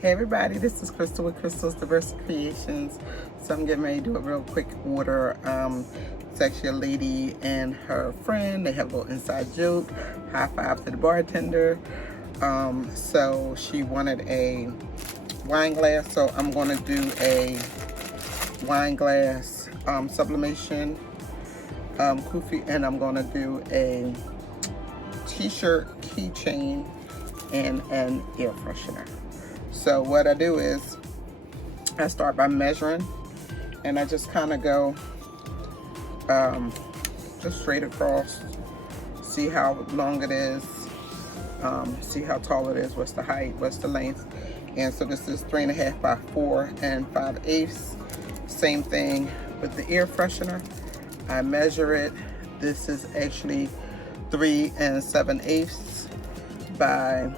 Hey everybody, this is Crystal with Crystal's Diverse Creations. So I'm getting ready to do a real quick order. It's actually a lady and her friend. They have a little inside joke. High five to the bartender. So she wanted a wine glass, so I'm going to do a wine glass sublimation kufi, and I'm going to do a t-shirt keychain and an air freshener. So what I do is I start by measuring, and I just kind of go just straight across, see how long it is, see how tall it is, what's the height, what's the length. And so this is 3.5 by 4 5/8. Same thing with the air freshener. I measure it. This is actually 3 7/8 by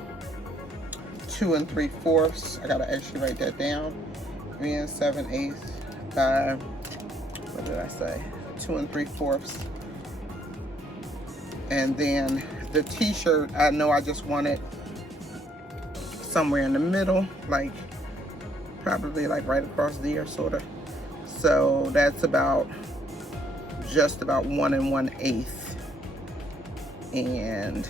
2 3/4. I gotta actually write that down. 3 7/8 by, what did I say? 2 3/4. And then the t-shirt, I know I just want it somewhere in the middle, like probably like right across there, sort of. So that's about just about 1 1/8 and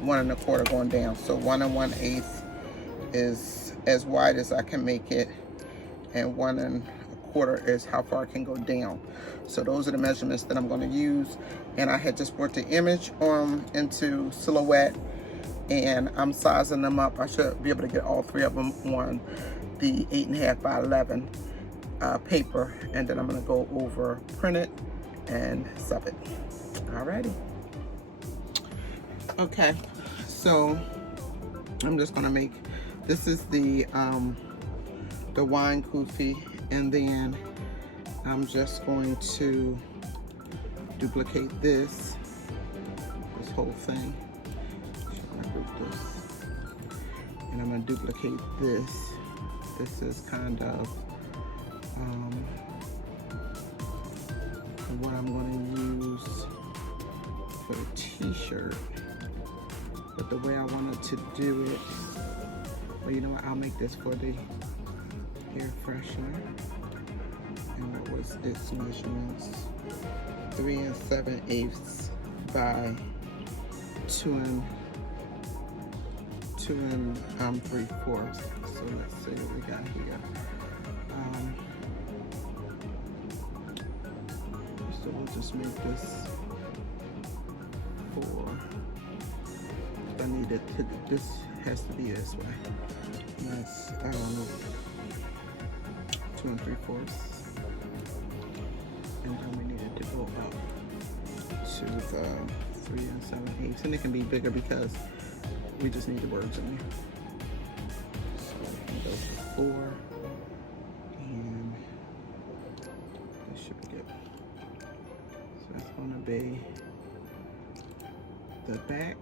1 1/4 going down. So 1 1/8 is as wide as I can make it, and 1 1/4 is how far I can go down. So those are the measurements that I'm going to use. And I had just brought the image into Silhouette, and I'm sizing them up. I should be able to get all 3 of them on the 8.5 by 11 paper, and then I'm going to go over, print it, and sub it. Alrighty. Okay, so I'm just gonna make, this is the wine kufi, and then I'm just going to duplicate this whole thing. I group this, and I'm gonna duplicate this. This is kind of what I'm gonna use for the t-shirt. But the way I wanted to do it, well, you know what, I'll make this for the air freshener. And what was its measurements? 3 7/8 by 2 3/4. So let's see what we got here. So we'll just make this for, I need it to, this has to be this way. And that's 2 3/4. And then we need it to go up to the 3 7/8. And it can be bigger because we just need the words in there. So we can go to 4. And this should be good. So that's going to be the back.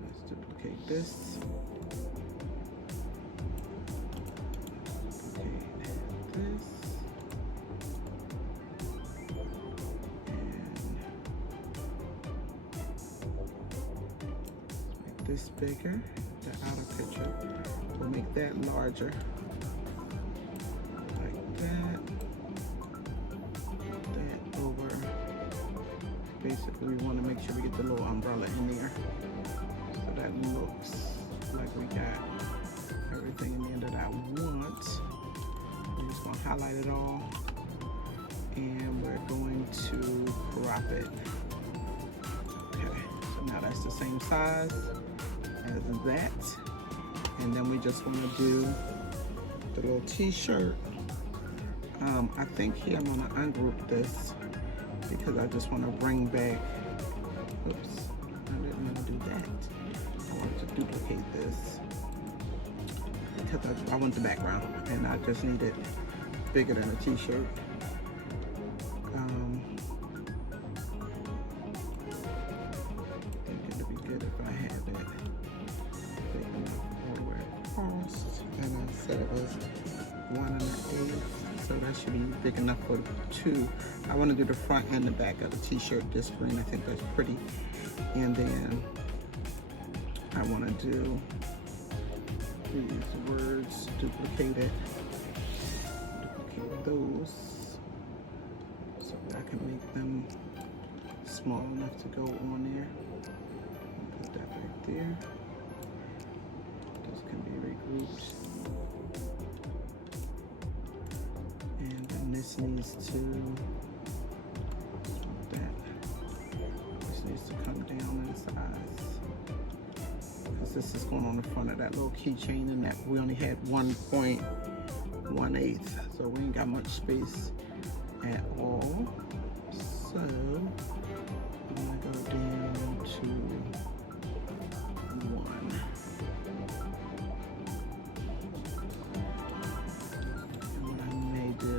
Let's duplicate this. Duplicate this. And make this bigger. The outer picture. We'll make that larger. Like that. That over. Basically, we want to make sure we get the little umbrella in there, so that looks like we got everything in there that I want. We're just going to highlight it all, and we're going to crop it. Okay, so now that's the same size as that, and then we just want to do the little t-shirt. I think here I'm going to ungroup this, because I just want to bring back, oops, I didn't want to do that. I wanted to duplicate this because I want the background, and I just need it bigger than a t-shirt. I think it would be good if I had it big enough all the way across, and I said it was 1 1/8. So that should be big enough for 2. I want to do the front and the back of the t-shirt this green. I think that's pretty. And then I want to do these words duplicated. Duplicate those so that I can make them small enough to go on there. Put that right there. Those can be regrouped. And then this needs to, this needs to come down in size. Because this is going on the front of that little keychain, and that we only had 1.18, so we ain't got much space at all. So I'm gonna go down to 1. And what I may do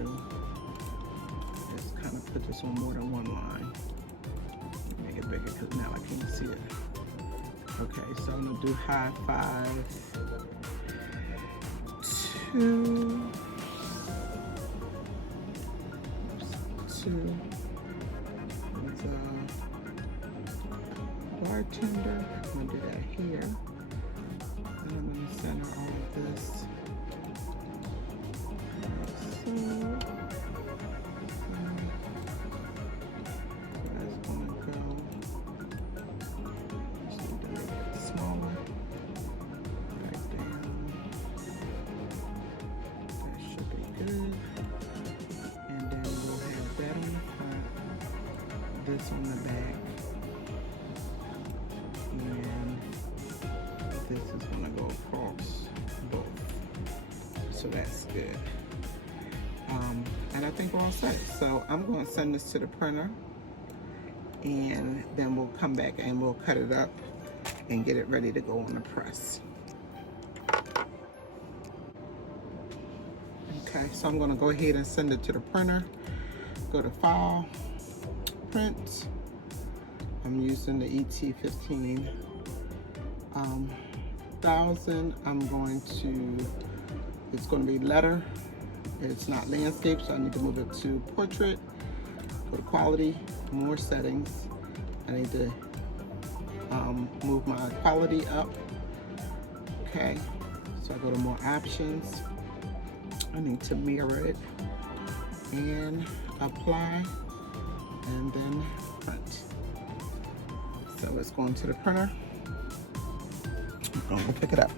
is kind of put this on more than one line. Make it bigger because now I can't see it. Okay, so I'm gonna do high 5, 2, 2. With bartender, I'm gonna do that here. And I'm gonna center all of this. Like so. That's gonna go. Just need to make it smaller. Right down. That should be good. And then we'll have that on the front, this on the back, and this is gonna go across both. So that's good. And I think we're all set. So I'm going to send this to the printer, and then we'll come back and we'll cut it up and get it ready to go on the press. Okay, so I'm going to go ahead and send it to the printer. Go to File, Print. I'm using the ET15 1000. I'm going to, it's going to be letter. It's not landscape, so I need to move it to portrait. Go to quality, more settings. I need to move my quality up. Okay, so I go to more options. I need to mirror it and apply, and then print. So it's going to the printer. I'm gonna pick it up.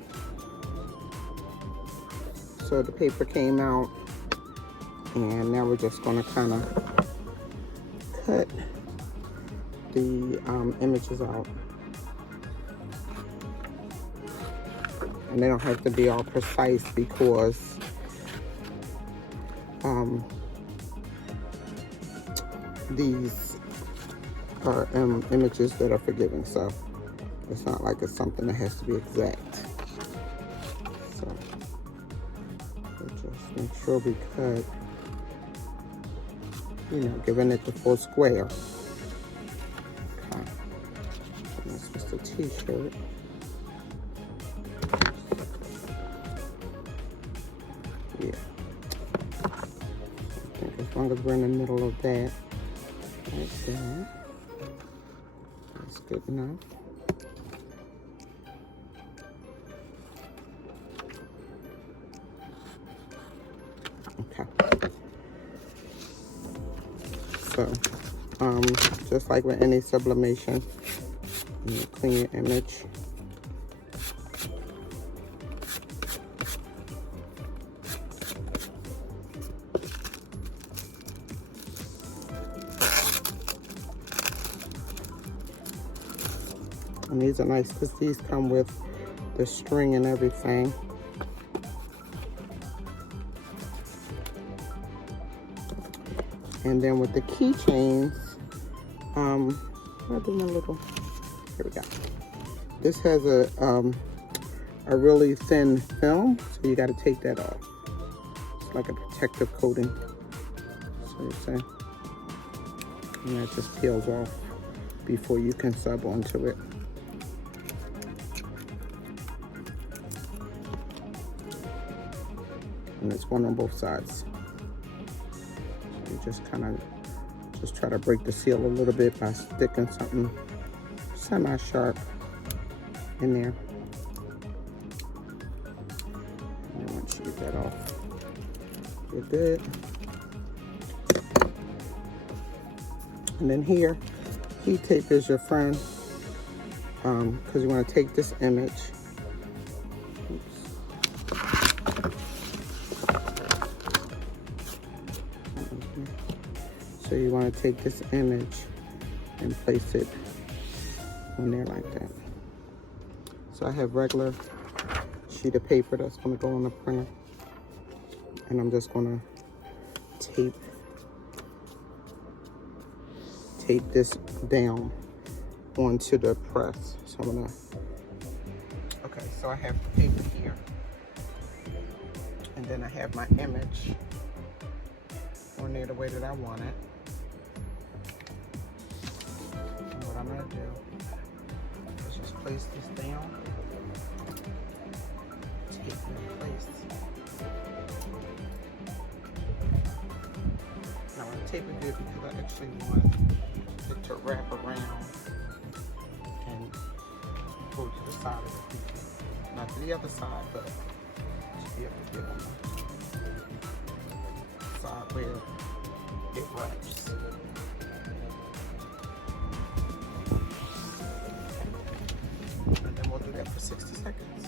So the paper came out, and now we're just gonna kind of cut the images out. And they don't have to be all precise because these are images that are forgiving, so it's not like it's something that has to be exact. So we'll just make sure we cut, you know, giving it the full square. Okay. And that's just a t-shirt. Yeah. I think as long as we're in the middle of that, like that, that's good enough. Okay. So, just like with any sublimation, you clean your image. And these are nice because these come with the string and everything. And then with the keychains, I'll do my little, here we go. This has a really thin film, so you got to take that off. It's like a protective coating. So you say, and that just peels off before you can sub onto it. And it's one on both sides. You just kind of just try to break the seal a little bit by sticking something semi-sharp in there. that off. You're good. And then here, heat tape is your friend, because you want to take this image. So you want to take this image and place it on there like that. So I have regular sheet of paper that's going to go on the printer, and I'm just going to tape this down onto the press. So I'm going to, okay, so I have the paper here, and then I have my image on there the way that I want it. And what I'm going to do is just place this down, tape it in place. Now I'm going to tape it good because I actually want it to wrap around and go to the side of the piece. Not to the other side, but to be able to get on the side where it wraps. And then we'll do that for 60 seconds.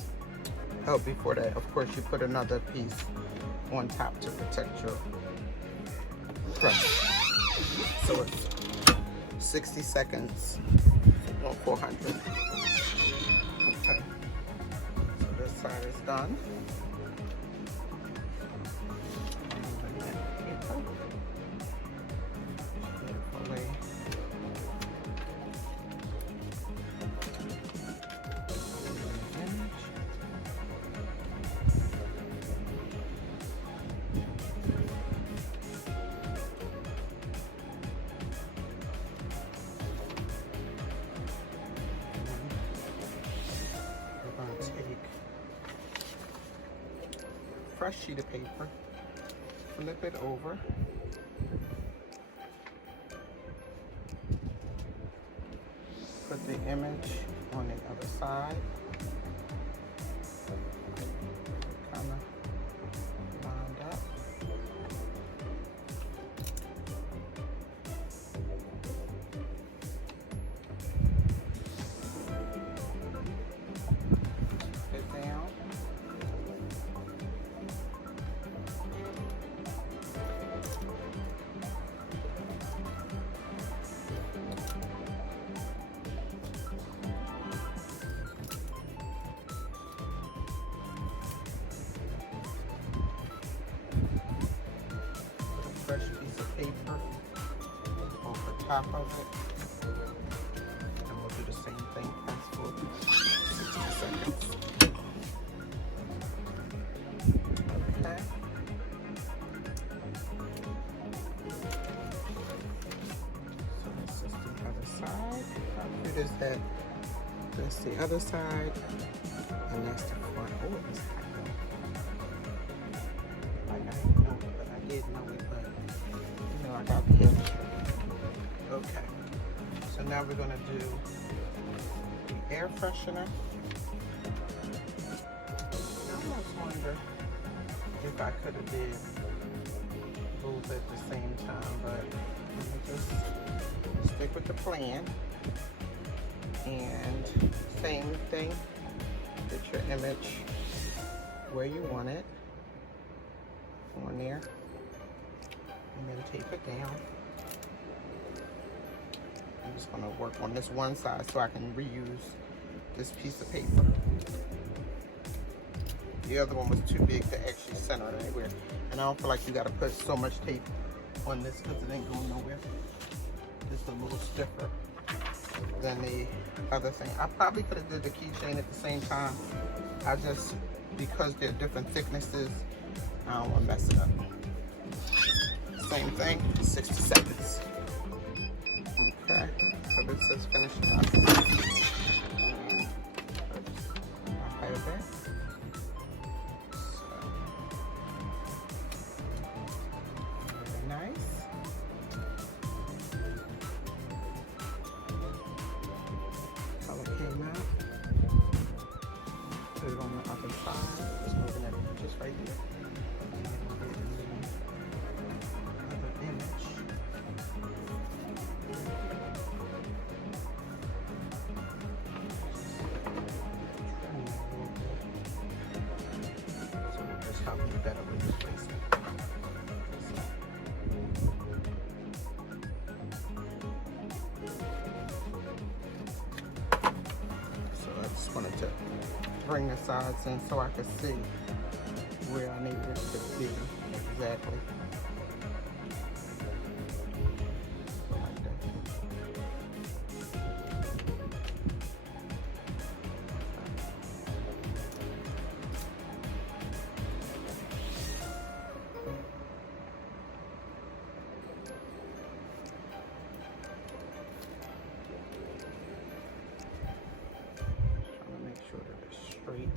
Oh, before that, of course, you put another piece on top to protect your press. So it's 60 seconds on 400. Okay. So this side is done. Fresh sheet of paper, flip it over, put the image on the other side, kind of lined up. It down. Fresh piece of paper over top of it, and we'll do the same thing fast forward 60 seconds. Okay. So this is the other side. How good is that? That's the other side, and that's the front. Oh, it's hot. Like I didn't know it, but I did know it, but you know I got hit. Okay, so now we're gonna do the air freshener. I almost wonder if I could have did both at the same time, but let me just stick with the plan. And same thing, get your image where you want it on there, and then tape it down. I'm just going to work on this one side so I can reuse this piece of paper. The other one was too big to actually center it anywhere, and I don't feel like you got to put so much tape on this because it ain't going nowhere. It's a little stiffer than the other thing. I probably could have did the keychain at the same time. I just, because they're different thicknesses, I don't want to mess it up. Same thing, 60 seconds. Okay, so this is finished up. I have that. So, very nice. Color came out. Put it on the other side. Just looking at it just right here. probably better with this place. So I just wanted to bring the sides in so I could see where I needed it to be exactly. Like that. Trying to make sure that it's straight.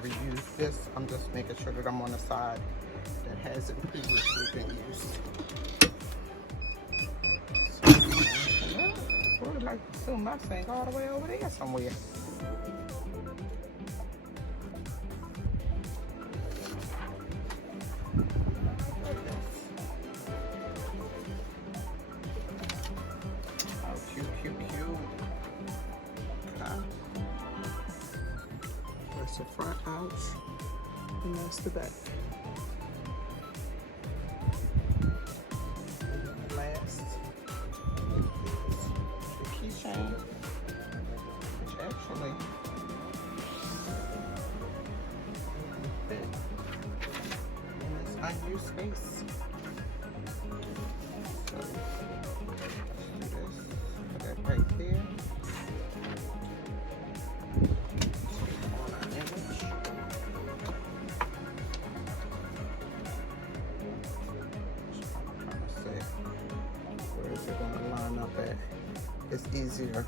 Reuse this. I'm just making sure that I'm on the side that hasn't previously been used. So, I would like to zoom my thing all the way over there somewhere. Oh, cute, cute, cute. Okay. That's the front out, and that's the back. Last is the keychain, which actually fit in this unused space. So let's do this. Put that right there. It's easier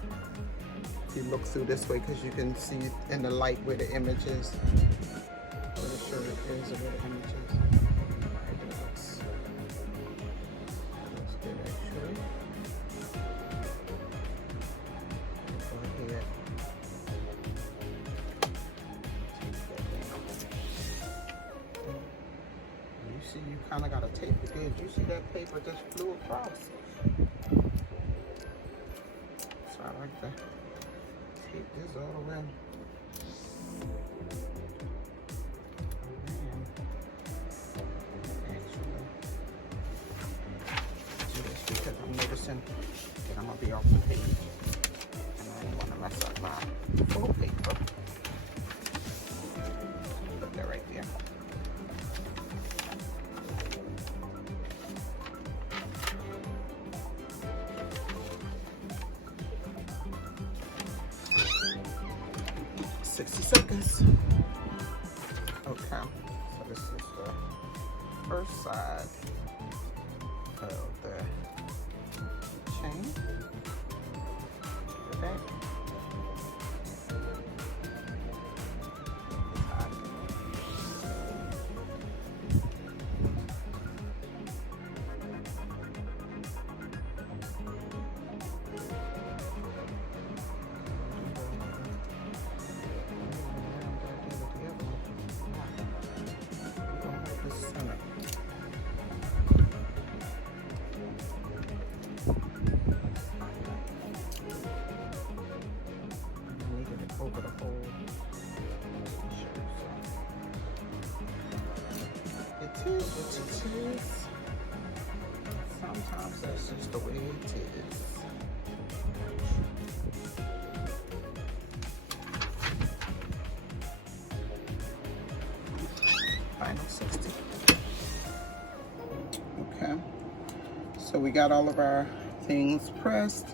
if you look through this way because you can see in the light where the image is, where the shirt is or where the image is. Right, that looks good actually. Go ahead. You see, you kind of got to tape it good. You see that paper just flew across. I like to tape this all the way. Actually, do this because I'm noticing that I'm gonna be off the page, and I don't want to mess up my full paper. Put that right there. Seconds. Okay, so this is the first side of the chain. The back. Over the whole shirt. It is what it is. Sometimes that's just the way it is. Final 60. Okay. So we got all of our things pressed.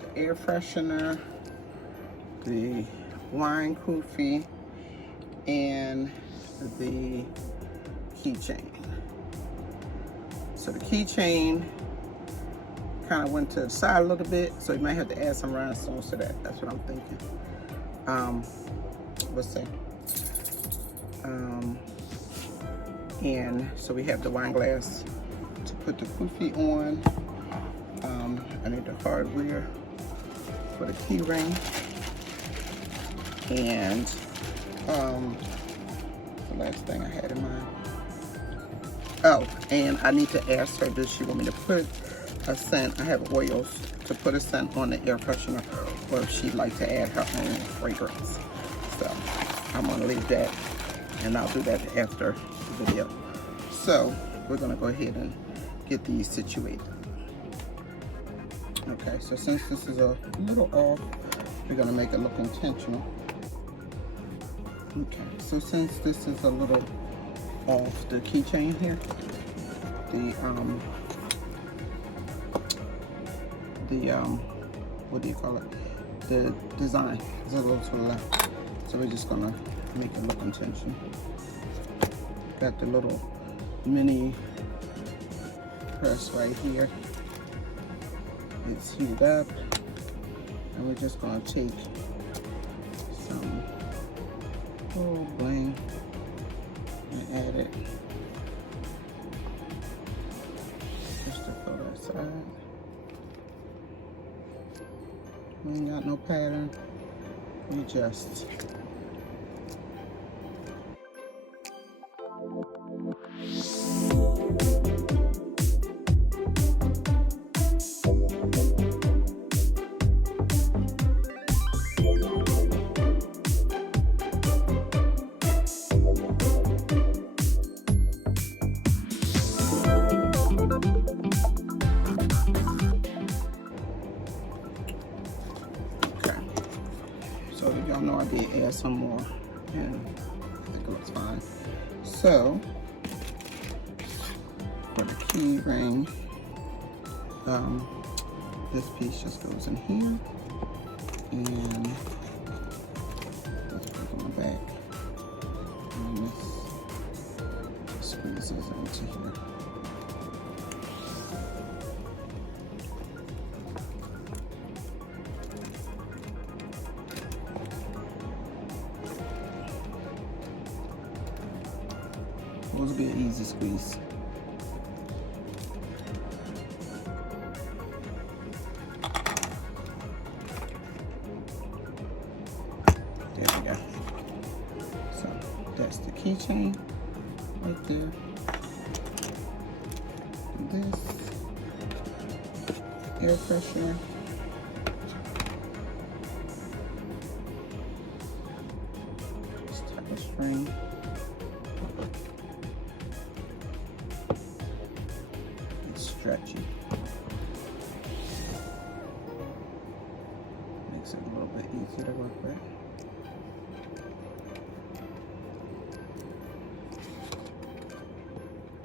The air freshener, the wine kufi, and the keychain. So the keychain kind of went to the side a little bit, so you might have to add some rhinestones to that. That's what I'm thinking. Let's see. And so we have the wine glass to put the kufi on. I need the hardware for the key ring. And the last thing I had in mind. Oh, and I need to ask her, does she want me to put a scent? I have oils to put a scent on the air freshener, or if she'd like to add her own fragrance. So I'm gonna leave that, and I'll do that after the video. So we're gonna go ahead and get these situated. Okay, so since this is a little off, we're gonna make it look intentional. Okay, so since this is a little off the keychain here, what do you call it? The design is a little to the left. So we're just gonna make it look intentional. Got the little mini press right here. It's heated up, and we're just gonna take some little bling and add it just to fill that side. We ain't got no pattern. We just y'all know I did add some more, and I think it looks fine. So for the key ring, this piece just goes in here, and this goes on the back, and this squeezes into here. It will be an easy squeeze. There we go. So that's the keychain right there. And this air freshener. This type of string. Stretchy. Makes it a little bit easier to work with.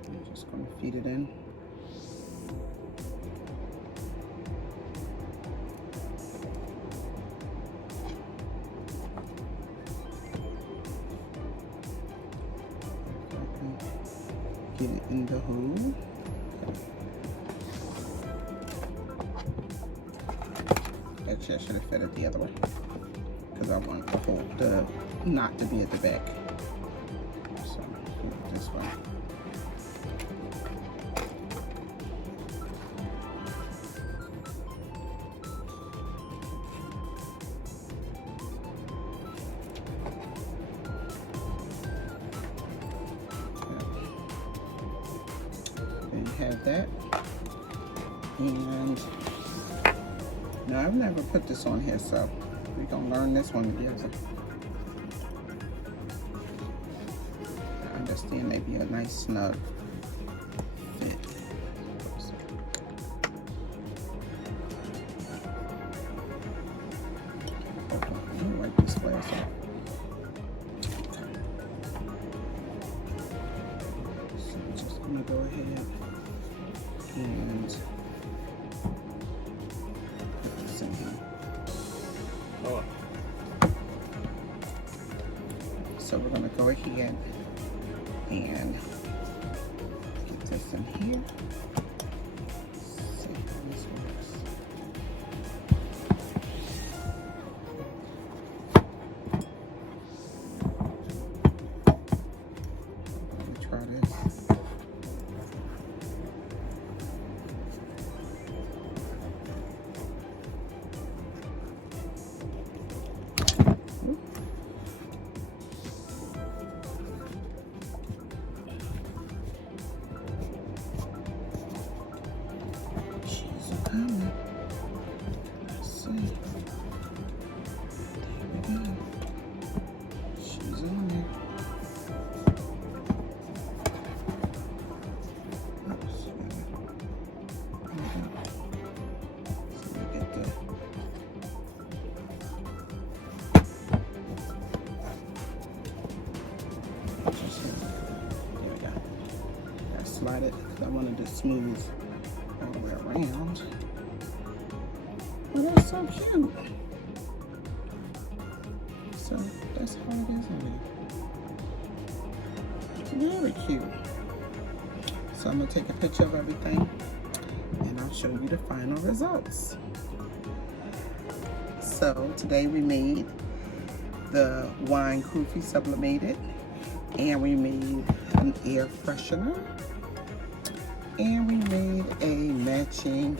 I'm just going to feed it in. Get it in the hole. Actually, I should have fed it the other way because I want the knot to be at the back. So do it this way. There you have that. And now, I've never put this on here, so we're gonna learn this one together. I understand maybe a nice snug fit. Hold on, let me wipe this glass off. So I'm just gonna go ahead and so we're going to go ahead and get this in here. See how this works. Let me try this. it because I wanted it smooth all the way around. Oh, that's so cute. So that's how it is on there. Very cute. So I'm gonna take a picture of everything and I'll show you the final results. So today we made the wine kufi sublimated, and we made an air freshener, and we made a matching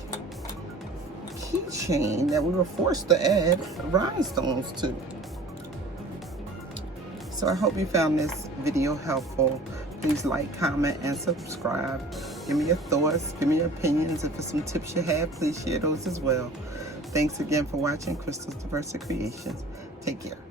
keychain that we were forced to add rhinestones to. So I hope you found this video helpful. Please like, comment, and subscribe. Give me your thoughts, give me your opinions. If there's some tips you have, please share those as well. Thanks again for watching Crystal's Diverse Creations. Take care.